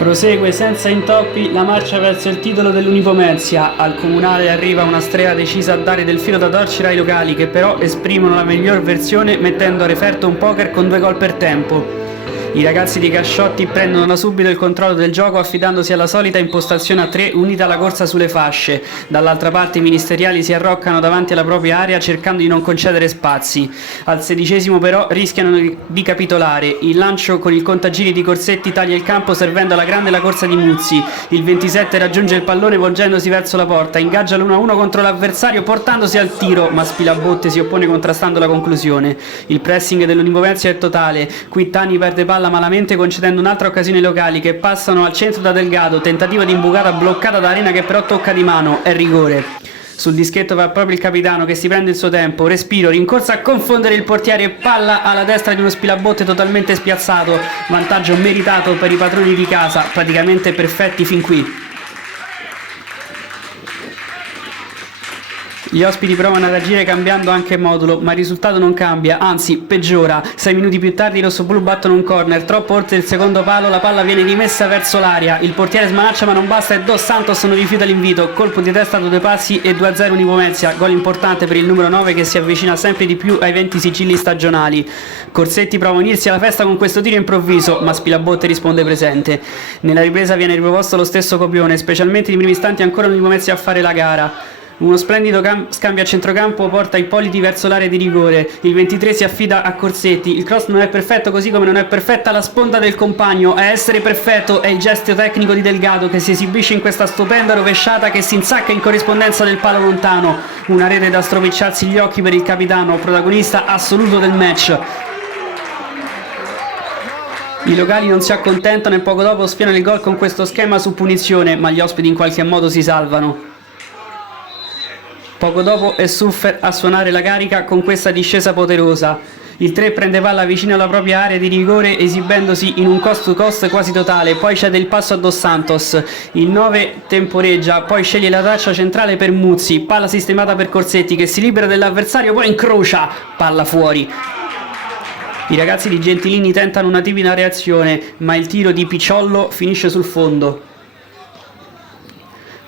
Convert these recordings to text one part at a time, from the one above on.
Prosegue senza intoppi la marcia verso il titolo dell'Unipomezia. Al comunale arriva una strea decisa a dare del filo da torcere ai locali, che però esprimono la miglior versione mettendo a referto un poker con 2 gol per tempo. I ragazzi di Casciotti prendono da subito il controllo del gioco affidandosi alla solita impostazione a 3 unita alla corsa sulle fasce. Dall'altra parte i ministeriali si arroccano davanti alla propria area cercando di non concedere spazi. Al 16° però rischiano di capitolare. Il lancio con il contagiri di Corsetti taglia il campo servendo alla grande la corsa di Muzzi. Il 27 raggiunge il pallone volgendosi verso la porta, ingaggia l'1-1 contro l'avversario portandosi al tiro, ma Spilabotte si oppone contrastando la conclusione. Il pressing dell'Unipomezia è totale. Qui Tani perde palla malamente concedendo un'altra occasione ai locali che passano al centro da Delgado, tentativo di imbucata bloccata da Arena che però tocca di mano, è rigore. Sul dischetto va proprio il capitano che si prende il suo tempo, respiro, rincorsa a confondere il portiere e palla alla destra di uno Spilabotte totalmente spiazzato, vantaggio meritato per i padroni di casa, praticamente perfetti fin qui. Gli ospiti provano a reagire cambiando anche modulo, ma il risultato non cambia, anzi peggiora. 6 minuti più tardi i rossoblù battono un corner, troppo oltre il secondo palo, la palla viene rimessa verso l'aria. Il portiere smanaccia ma non basta e Dos Santos non rifiuta l'invito. Colpo di testa a 2 passi e 2-0 Unipomezia, gol importante per il numero 9 che si avvicina sempre di più ai 20 sigilli stagionali. Corsetti prova a unirsi alla festa con questo tiro improvviso, ma Spilabotte risponde presente. Nella ripresa viene riproposto lo stesso copione, specialmente nei primi istanti ancora Unipomezia a fare la gara. Uno splendido scambio a centrocampo porta Ippoliti verso l'area di rigore. Il 23 si affida a Corsetti. Il cross non è perfetto, così come non è perfetta la sponda del compagno. A essere perfetto è il gesto tecnico di Delgado che si esibisce in questa stupenda rovesciata che si insacca in corrispondenza del palo lontano. Una rete da stropicciarsi gli occhi per il capitano, protagonista assoluto del match. I locali non si accontentano e poco dopo sfiorano il gol con questo schema su punizione, ma gli ospiti in qualche modo si salvano. Poco dopo è Suffer a suonare la carica con questa discesa poderosa. Il 3 prende palla vicino alla propria area di rigore esibendosi in un cost to cost quasi totale, poi cede il passo a Dos Santos. Il 9 temporeggia, poi sceglie la traccia centrale per Muzzi, palla sistemata per Corsetti che si libera dell'avversario, poi incrocia, palla fuori. I ragazzi di Gentilini tentano una timida reazione, ma il tiro di Picciollo finisce sul fondo.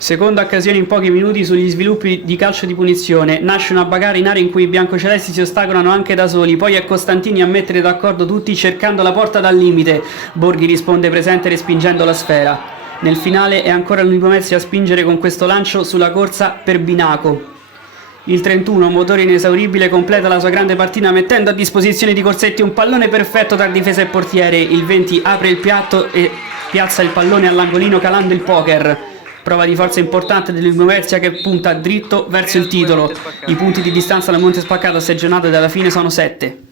Seconda occasione in pochi minuti sugli sviluppi di calcio di punizione. Nasce una bagarre in area in cui i biancocelesti si ostacolano anche da soli, poi è Costantini a mettere d'accordo tutti cercando la porta dal limite. Borghi risponde presente respingendo la sfera. Nel finale è ancora l'Unipomezia a spingere con questo lancio sulla corsa per Binaco. Il 31, motore inesauribile, completa la sua grande partita mettendo a disposizione di Corsetti un pallone perfetto tra difesa e portiere. Il 20 apre il piatto e piazza il pallone all'angolino calando il poker. Prova di forza importante dell'Unipomezia che punta dritto verso il titolo. I punti di distanza alla Monte Spaccato a 6 giornate dalla fine sono 7.